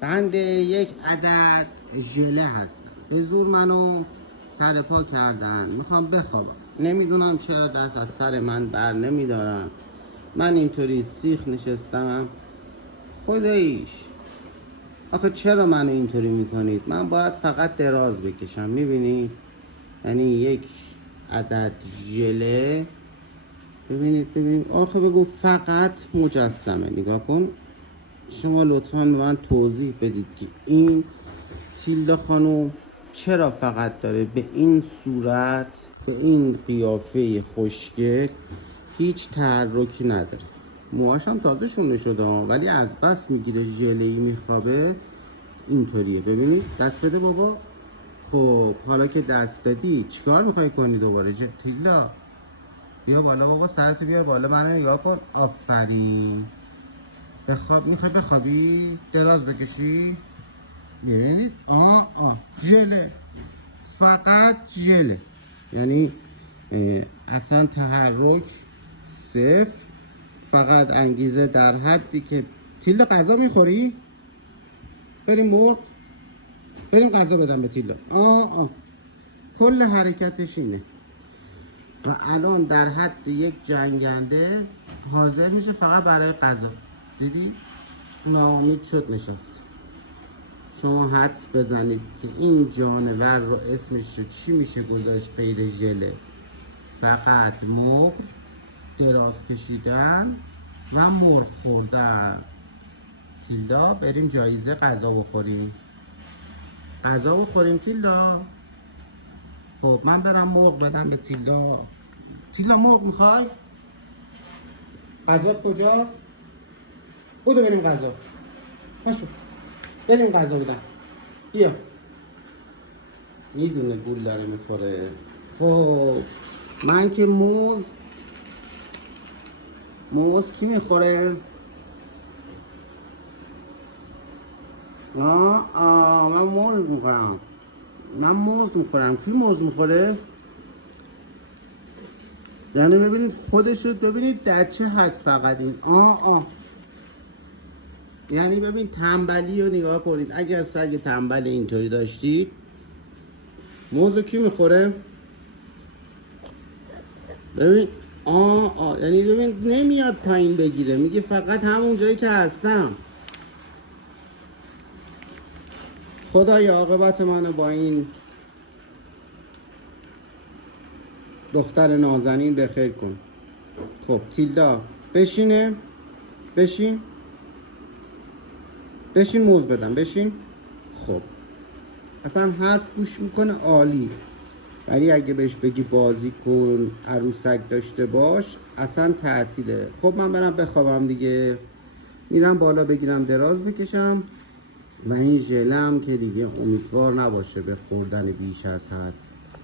بنده یک عدد ژله هستم. به زور منو سر پا کردن، میخوام بخوابم. نمیدونم چرا دست از سر من بر نمیدارن. من اینطوری سیخ نشستم. خداییش آخه چرا منو اینطوری میکنید؟ من باید فقط دراز بکشم. میبینید؟ یعنی یک عدد ژله. ببینید آخه بگو فقط مجسمه. نگاه کن. شما لطفا به من توضیح بدید که این تیلدا خانم چرا فقط داره به این صورت، به این قیافه خوشگل هیچ تحرکی نداره. موهاش هم تازه شونه شده ولی از بس میگیره ژله‌ای میخوابه اینطوریه. ببینید دست بده بابا. خب حالا که دست دادی چیکار میخوای کنی دوباره؟ تیلدا بیا بالا بابا، سرتو بیار بالا، منو نگاه کن. آفرین. بخواب. میخوای بخوابی؟ دراز بکشی؟ ببینید ژله، فقط ژله. یعنی اصلا تحرک صفر، فقط انگیزه در حدی که تیلدا غذا میخوری؟ بریم مرغ، بریم غذا بدم به تیلدا. کل حرکتش اینه و الان در حد یک جنگنده حاضر میشه فقط برای غذا. دیدی؟ ناامید شد نشست. شما حدس بزنید که این جانور رو اسمش رو چی میشه گذاشت غیر ژله؟ فقط مرغ، دراز کشیدن و مرغ خوردن. تیلدا بریم جایزه غذا بخوریم. غذا بخوریم تیلدا. خب من برم مرغ بدم به تیلدا. تیلدا مرغ میخوای؟ غذات کجاست؟ بودو بریم غذا. پاشو بریم غذا بدم. بیا. میدونه گول داره میخوره. خب من که موز کی میخوره؟ من موز میخورم. کی موز میخوره؟ یعنی ببینید خودش رو ببینید در چه حد فقط این یعنی ببین تنبلی رو نگاه کنید. اگر سگ تنبل اینطوری داشتید موز کی میخوره؟ ببین یعنی ببین نمیاد پایین بگیره، میگه فقط همون جایی که هستم. خدایا عاقبت منو با این دختر نازنین بخیر کن. خب تیلدا بشین موز بدم. بشین. خب اصلا حرف گوش میکنه، عالی. ولی اگه بهش بگی بازی کن، عروسک داشته باش، اصلا تعطیله. خب من برم بخوابم دیگه. میرم بالا بگیرم دراز بکشم و این ژلم که دیگه امیدوار نباشه به خوردن بیش از حد.